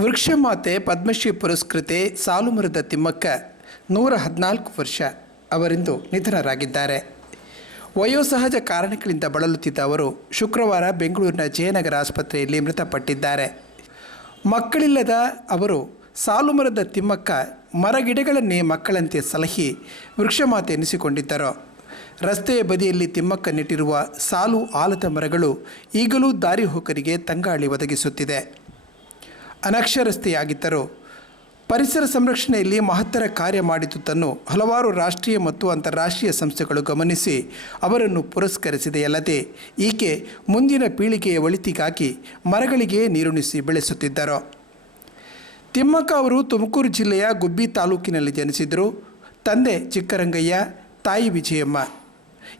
ವೃಕ್ಷಮಾತೆ ಪದ್ಮಶ್ರೀ ಪುರಸ್ಕೃತೆ ಸಾಲುಮರದ ತಿಮ್ಮಕ್ಕ, ನೂರ ಹದಿನಾಲ್ಕು ವರ್ಷ ಅವರಿಂದು ನಿಧನರಾಗಿದ್ದಾರೆ. ವಯೋಸಹಜ ಕಾರಣಗಳಿಂದ ಬಳಲುತ್ತಿದ್ದ ಅವರು ಶುಕ್ರವಾರ ಬೆಂಗಳೂರಿನ ಜಯನಗರ ಆಸ್ಪತ್ರೆಯಲ್ಲಿ ಮೃತಪಟ್ಟಿದ್ದಾರೆ. ಮಕ್ಕಳಿಲ್ಲದ ಅವರು ಸಾಲುಮರದ ತಿಮ್ಮಕ್ಕ ಮರಗಿಡಗಳನ್ನೇ ಮಕ್ಕಳಂತೆ ಸಲಹಿ ವೃಕ್ಷಮಾತೆ ಎನಿಸಿಕೊಂಡಿದ್ದರು. ರಸ್ತೆಯ ಬದಿಯಲ್ಲಿ ತಿಮ್ಮಕ್ಕ ನೆಟ್ಟಿರುವ ಸಾಲು ಆಲದ ಮರಗಳು ಈಗಲೂ ದಾರಿಹೋಕರಿಗೆ ತಂಗಾಳಿ ಒದಗಿಸುತ್ತಿದೆ. ಅನಕ್ಷರಸ್ಥೆಯಾಗಿದ್ದರು. ಪರಿಸರ ಸಂರಕ್ಷಣೆಯಲ್ಲಿ ಮಹತ್ತರ ಕಾರ್ಯ ಮಾಡಿದುದನ್ನು ಹಲವಾರು ರಾಷ್ಟ್ರೀಯ ಮತ್ತು ಅಂತಾರಾಷ್ಟ್ರೀಯ ಸಂಸ್ಥೆಗಳು ಗಮನಿಸಿ ಅವರನ್ನು ಪುರಸ್ಕರಿಸಿದೆಯಲ್ಲದೆ, ಈಕೆ ಮುಂದಿನ ಪೀಳಿಗೆಯ ಒಳಿತಿಗಾಗಿ ಮರಗಳಿಗೆ ನೀರುಣಿಸಿ ಬೆಳೆಸುತ್ತಿದ್ದರು. ತಿಮ್ಮಕ್ಕ ಅವರು ತುಮಕೂರು ಜಿಲ್ಲೆಯ ಗುಬ್ಬಿ ತಾಲೂಕಿನಲ್ಲಿ ಜನಿಸಿದರು ತಂದೆ ಚಿಕ್ಕರಂಗಯ್ಯ, ತಾಯಿ ವಿಜಯಮ್ಮ.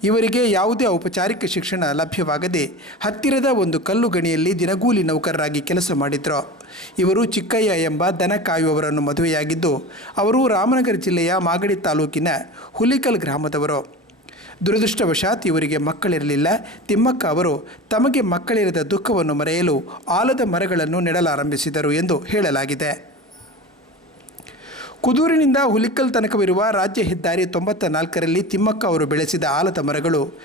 ಇವರಿಗೆ ಯಾವುದೇ ಔಪಚಾರಿಕ ಶಿಕ್ಷಣ ಲಭ್ಯವಾಗದೆ ಹತ್ತಿರದ ಒಂದು ಕಲ್ಲು ಗಣಿಯಲ್ಲಿ ದಿನಗೂಲಿ ನೌಕರರಾಗಿ ಕೆಲಸ ಮಾಡಿದ್ರು. ಇವರು ಚಿಕ್ಕಯ್ಯ ಎಂಬ ದನ ಕಾಯುವವರನ್ನು ಮದುವೆಯಾಗಿದ್ದು, ಅವರು ರಾಮನಗರ ಜಿಲ್ಲೆಯ ಮಾಗಡಿ ತಾಲೂಕಿನ ಹುಲಿಕಲ್ ಗ್ರಾಮದವರು. ದುರದೃಷ್ಟವಶಾತ್ ಇವರಿಗೆ ಮಕ್ಕಳಿರಲಿಲ್ಲ. ತಿಮ್ಮಕ್ಕ ಅವರು ತಮಗೆ ಮಕ್ಕಳಿರದ ದುಃಖವನ್ನು ಮರೆಯಲು ಆಲದ ಮರಗಳನ್ನು ನೆಡಲಾರಂಭಿಸಿದರು ಎಂದು ಹೇಳಲಾಗಿದೆ. ಕುದೂರಿನಿಂದ ಹುಲಿಕಲ್ ತನಕವಿರುವ ರಾಜ್ಯ ಹೆದ್ದಾರಿ ತೊಂಬತ್ತ ನಾಲ್ಕರಲ್ಲಿ ತಿಮ್ಮಕ್ಕ ಅವರು ಬೆಳೆಸಿದ ಆಲದ ಮರಗಳು.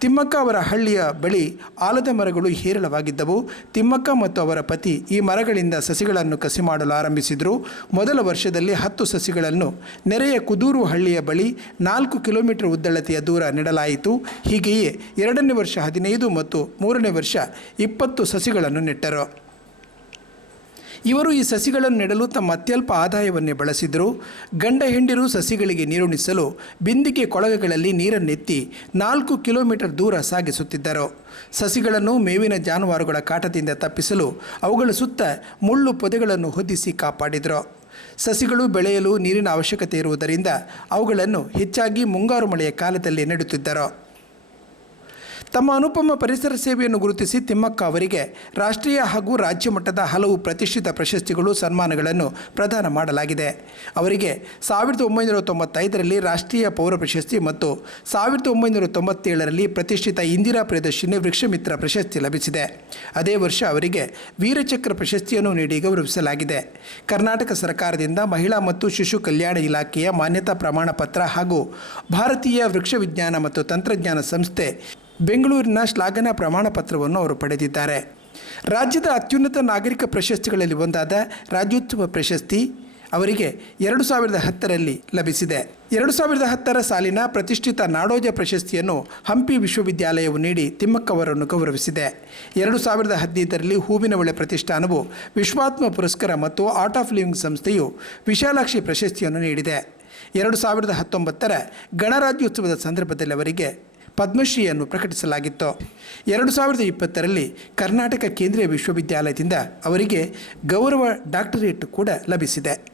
ತಿಮ್ಮಕ್ಕ ಅವರ ಹಳ್ಳಿಯ ಬಳಿ ಆಲದ ಮರಗಳು ಹೇರಳವಾಗಿದ್ದವು. ತಿಮ್ಮಕ್ಕ ಮತ್ತು ಅವರ ಪತಿ ಈ ಮರಗಳಿಂದ ಸಸಿಗಳನ್ನು ಕಸಿ ಮಾಡಲು ಆರಂಭಿಸಿದರು. ಮೊದಲ ವರ್ಷದಲ್ಲಿ ಹತ್ತು ಸಸಿಗಳನ್ನು ನೆರೆಯ ಕುದೂರು ಹಳ್ಳಿಯ ಬಳಿ ನಾಲ್ಕು ಕಿಲೋಮೀಟರ್ ಉದ್ದಳತೆಯ ದೂರ ನೆಡಲಾಯಿತು. ಹೀಗೆಯೇ ಎರಡನೇ ವರ್ಷ ಹದಿನೈದು ಮತ್ತು ಮೂರನೇ ವರ್ಷ ಇಪ್ಪತ್ತು ಸಸಿಗಳನ್ನು ನೆಟ್ಟರು. ಇವರು ಈ ಸಸಿಗಳನ್ನು ನೆಡಲು ತಮ್ಮ ಅತ್ಯಲ್ಪ ಆದಾಯವನ್ನೇ ಬಳಸಿದರು. ಗಂಡ ಹೆಂಡಿರು ಸಸಿಗಳಿಗೆ ನೀರುಣಿಸಲು ಬಿಂದಿಗೆ ಕೊಳಗಗಳಲ್ಲಿ ನೀರನ್ನೆತ್ತಿ ನಾಲ್ಕು ಕಿಲೋಮೀಟರ್ ದೂರ ಸಾಗಿಸುತ್ತಿದ್ದರು. ಸಸಿಗಳನ್ನು ಮೇವಿನ ಜಾನುವಾರುಗಳ ಕಾಟದಿಂದ ತಪ್ಪಿಸಲು ಅವುಗಳ ಸುತ್ತ ಮುಳ್ಳು ಪೊದೆಗಳನ್ನು ಹೊದಿಸಿ ಕಾಪಾಡಿದರು. ಸಸಿಗಳು ಬೆಳೆಯಲು ನೀರಿನ ಅವಶ್ಯಕತೆ ಇರುವುದರಿಂದ ಅವುಗಳನ್ನು ಹೆಚ್ಚಾಗಿ ಮುಂಗಾರು ಮಳೆಯ ಕಾಲದಲ್ಲಿ ನೆಡುತ್ತಿದ್ದರು. ತಮ್ಮ ಅನುಪಮ ಪರಿಸರ ಸೇವೆಯನ್ನು ಗುರುತಿಸಿ ತಿಮ್ಮಕ್ಕ ಅವರಿಗೆ ರಾಷ್ಟ್ರೀಯ ಹಾಗೂ ರಾಜ್ಯ ಮಟ್ಟದ ಹಲವು ಪ್ರತಿಷ್ಠಿತ ಪ್ರಶಸ್ತಿಗಳು, ಸನ್ಮಾನಗಳನ್ನು ಪ್ರದಾನ ಮಾಡಲಾಗಿದೆ. ಅವರಿಗೆ ಸಾವಿರದ ಒಂಬೈನೂರ ತೊಂಬತ್ತೈದರಲ್ಲಿ ರಾಷ್ಟ್ರೀಯ ಪೌರ ಪ್ರಶಸ್ತಿ ಮತ್ತು ಸಾವಿರದ ಒಂಬೈನೂರ ತೊಂಬತ್ತೇಳರಲ್ಲಿ ಪ್ರತಿಷ್ಠಿತ ಇಂದಿರಾ ಪ್ರಿಯದರ್ಶಿನಿ ವೃಕ್ಷಮಿತ್ರ ಪ್ರಶಸ್ತಿ ಲಭಿಸಿದೆ. ಅದೇ ವರ್ಷ ಅವರಿಗೆ ವೀರಚಕ್ರ ಪ್ರಶಸ್ತಿಯನ್ನು ನೀಡಿ ಗೌರವಿಸಲಾಗಿದೆ. ಕರ್ನಾಟಕ ಸರ್ಕಾರದಿಂದ ಮಹಿಳಾ ಮತ್ತು ಶಿಶು ಕಲ್ಯಾಣ ಇಲಾಖೆಯ ಮಾನ್ಯತಾ ಪ್ರಮಾಣ ಪತ್ರ ಹಾಗೂ ಭಾರತೀಯ ವೃಕ್ಷ ವಿಜ್ಞಾನ ಮತ್ತು ತಂತ್ರಜ್ಞಾನ ಸಂಸ್ಥೆ ಬೆಂಗಳೂರಿನ ಶ್ಲಾಘನಾ ಪ್ರಮಾಣ ಪತ್ರವನ್ನು ಅವರು ಪಡೆದಿದ್ದಾರೆ. ರಾಜ್ಯದ ಅತ್ಯುನ್ನತ ನಾಗರಿಕ ಪ್ರಶಸ್ತಿಗಳಲ್ಲಿ ಒಂದಾದ ರಾಜ್ಯೋತ್ಸವ ಪ್ರಶಸ್ತಿ ಅವರಿಗೆ ಎರಡು ಸಾವಿರದ ಹತ್ತರಲ್ಲಿ ಲಭಿಸಿದೆ. ಎರಡು ಸಾವಿರದ ಹತ್ತರ ಸಾಲಿನ ಪ್ರತಿಷ್ಠಿತ ನಾಡೋಜ ಪ್ರಶಸ್ತಿಯನ್ನು ಹಂಪಿ ವಿಶ್ವವಿದ್ಯಾಲಯವು ನೀಡಿ ತಿಮ್ಮಕ್ಕ ಅವರನ್ನು ಗೌರವಿಸಿದೆ. ಎರಡು ಸಾವಿರದ ಹದಿನೈದರಲ್ಲಿ ಹೂವಿನ ಒಳೆ ಪ್ರತಿಷ್ಠಾನವು ವಿಶ್ವಾತ್ಮ ಪುರಸ್ಕಾರ ಮತ್ತು ಆರ್ಟ್ ಆಫ್ ಲಿವಿಂಗ್ ಸಂಸ್ಥೆಯು ವಿಶಾಲಾಕ್ಷಿ ಪ್ರಶಸ್ತಿಯನ್ನು ನೀಡಿದೆ. ಎರಡು ಸಾವಿರದ ಹತ್ತೊಂಬತ್ತರ ಗಣರಾಜ್ಯೋತ್ಸವದ ಸಂದರ್ಭದಲ್ಲಿ ಅವರಿಗೆ ಪದ್ಮಶ್ರೀಯನ್ನು ಪ್ರಕಟಿಸಲಾಗಿತ್ತು. ಎರಡು ಸಾವಿರದ ಇಪ್ಪತ್ತರಲ್ಲಿ ಕರ್ನಾಟಕ ಕೇಂದ್ರೀಯ ವಿಶ್ವವಿದ್ಯಾಲಯದಿಂದ ಅವರಿಗೆ ಗೌರವ ಡಾಕ್ಟರೇಟ್ ಕೂಡ ಲಭಿಸಿದೆ.